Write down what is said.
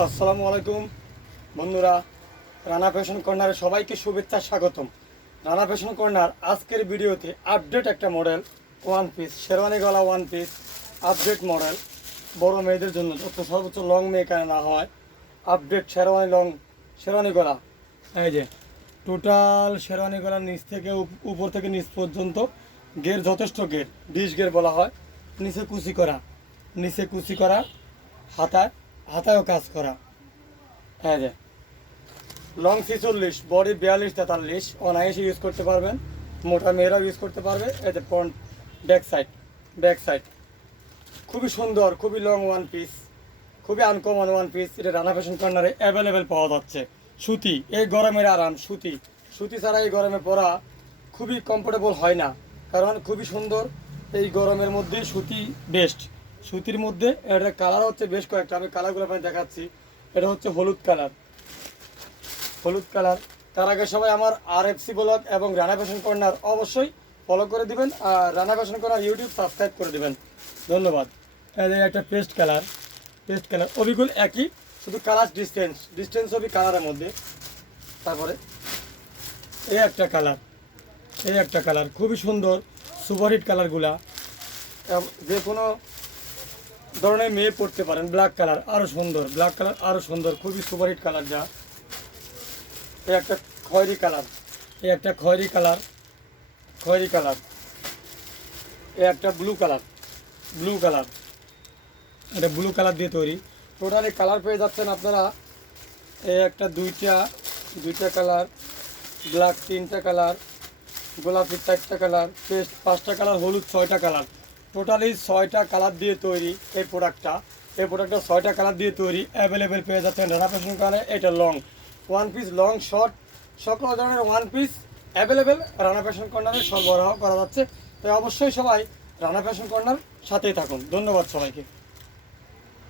আসসালামু আলাইকুম বন্ধুরা, রানা ফ্যাশন কর্নারে সবাইকে শুভেচ্ছা স্বাগতম। রানা ফ্যাশন কর্নার আজকের ভিডিওতে আপডেট একটা মডেল ওয়ান পিস শেরওয়ানি গলা ওয়ান পিস আপডেট মডেল, বড় মেয়েদের জন্য যত সর্বোচ্চ লং মেয়ে না হয় আপডেট শেরওয়ানি গলা। এই যে টোটাল শেরওয়ানি গলার নিচ থেকে উপর থেকে নিচ পর্যন্ত গের যথেষ্ট গের, ডিশ গের বলা হয়। নিচে কুচি করা হাতায়ও কাজ করা। হ্যাঁ যে লং 46, বডি 42-43 অনায়াসে ইউজ করতে পারবেন, মোটা মেয়েরাও ইউজ করতে পারবে। এই যে ফ্রন্ট ব্যাক সাইড খুবই সুন্দর, খুবই লং ওয়ান পিস, খুবই আনকমন ওয়ান পিস। এটা রানা ফ্যাশন কর্নারে অ্যাভেলেবেল পাওয়া যাচ্ছে। সুতি, এই গরমের আরাম, সুতি ছাড়া এই গরমে পরা খুবই কমফোর্টেবল হয় না, কারণ খুবই সুন্দর। এই গরমের মধ্যে সুতি বেস্ট। সুতির মধ্যে এটা কালার হচ্ছে বেশ কয়েকটা, আমি কালারগুলো আপনাকে দেখাচ্ছি। এটা হচ্ছে হলুদ কালার। তার আগে সবাই আমার RFC ব্লগ এবং রানা ফ্যাশন কর্নার অবশ্যই ফলো করে দিবেন, আর Rana fashion corner YouTube subscribe করে দিবেন। ধন্যবাদ। এই যে একটা পেস্ট কালার, অবিগুল একই, শুধু কালার ডিস্টেন্স হবে কালারের মধ্যে। তারপরে এই একটা কালার খুবই সুন্দর, সুপারহিট কালারগুলা, যে কোনো ধরনের মেয়ে পড়তে পারেন। ব্ল্যাক কালার আরও সুন্দর, খুবই সুপারহিট কালার। যা এই একটা খয়েরি কালার, এই একটা ব্লু কালার, এটা ব্লু কালার দিয়ে তৈরি। টোটালি কালার পেয়ে যাচ্ছেন আপনারা। এই একটা দুইটা কালার, ব্ল্যাক 3টা কালার, গোলাপি 4টা কালার, পেস্ট 5টা কালার, হলুদ 6টা কালার। টোটালি 6টা কালার দিয়ে তৈরি এই প্রোডাক্টটা। 6টা কালার দিয়ে তৈরি। অ্যাভেলেবেল পেয়ে যাচ্ছেন রানা ফ্যাশন কর্নারে। এটা long one piece, long short সকল ধরনের one piece available Rana fashion কর্নারে সরবরাহ করা যাচ্ছে। তাই অবশ্যই সবাই রানা ফ্যাশন কর্নার সাথেই থাকুন। ধন্যবাদ সবাইকে।